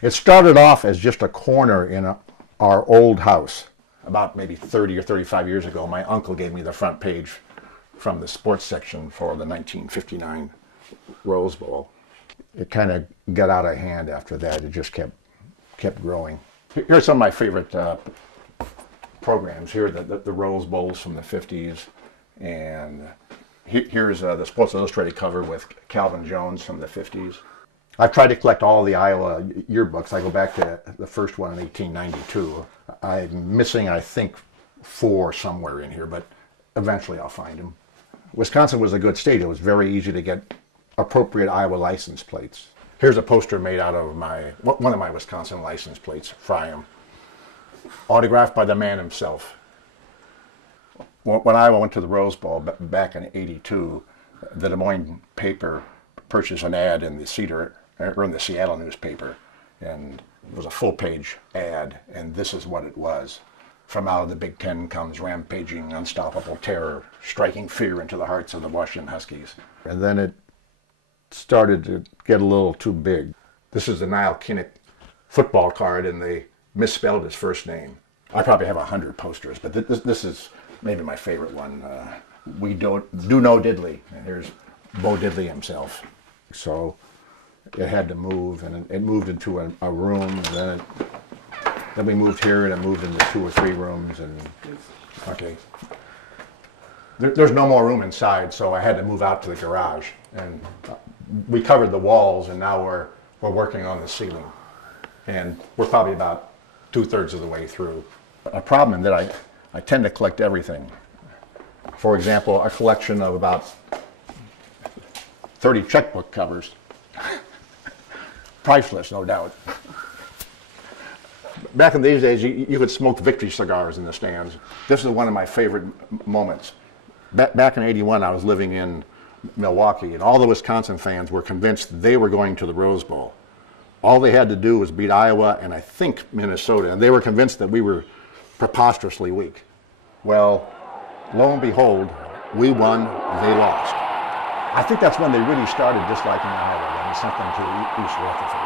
It started off as just a corner in our old house. About maybe 30 or 35 years ago, my uncle gave me the front page from the sports section for the 1959 Rose Bowl. It kind of got out of hand after that. It just kept growing. Here's some of my favorite programs. Here are the Rose Bowls from the 50s. And here's the Sports Illustrated cover with Calvin Jones from the 50s. I've tried to collect all of the Iowa yearbooks. I go back to the first one in 1892. I'm missing, I think, 4 somewhere in here, but eventually I'll find them. Wisconsin was a good state. It was very easy to get appropriate Iowa license plates. Here's a poster made out of one of my Wisconsin license plates, Fryham, autographed by the man himself. When Iowa went to the Rose Bowl back in '82, the Des Moines paper purchased an ad in the Seattle newspaper, and it was a full-page ad, and this is what it was. From out of the Big Ten comes rampaging, unstoppable terror, striking fear into the hearts of the Washington Huskies. And then it started to get a little too big. This is the Niall Kinnick football card, and they misspelled his first name. I probably have 100 posters, but this is maybe my favorite one. We do know Diddley, and here's Bo Diddley himself. So it had to move, and it moved into a room, and then we moved here, and it moved into 2 or 3 rooms, and okay. There's no more room inside, so I had to move out to the garage, and we covered the walls, and now we're working on the ceiling, and we're probably about 2/3 of the way through. A problem that I tend to collect everything. For example, a collection of about 30 checkbook covers. Priceless, no doubt. Back in these days, you could smoke Victory cigars in the stands. This is one of my favorite moments. Back in '81, I was living in Milwaukee, and all the Wisconsin fans were convinced they were going to the Rose Bowl. All they had to do was beat Iowa and I think Minnesota, and they were convinced that we were preposterously weak. Well, lo and behold, we won, they lost. I think that's when they really started disliking Iowa, and something to East Rutherford.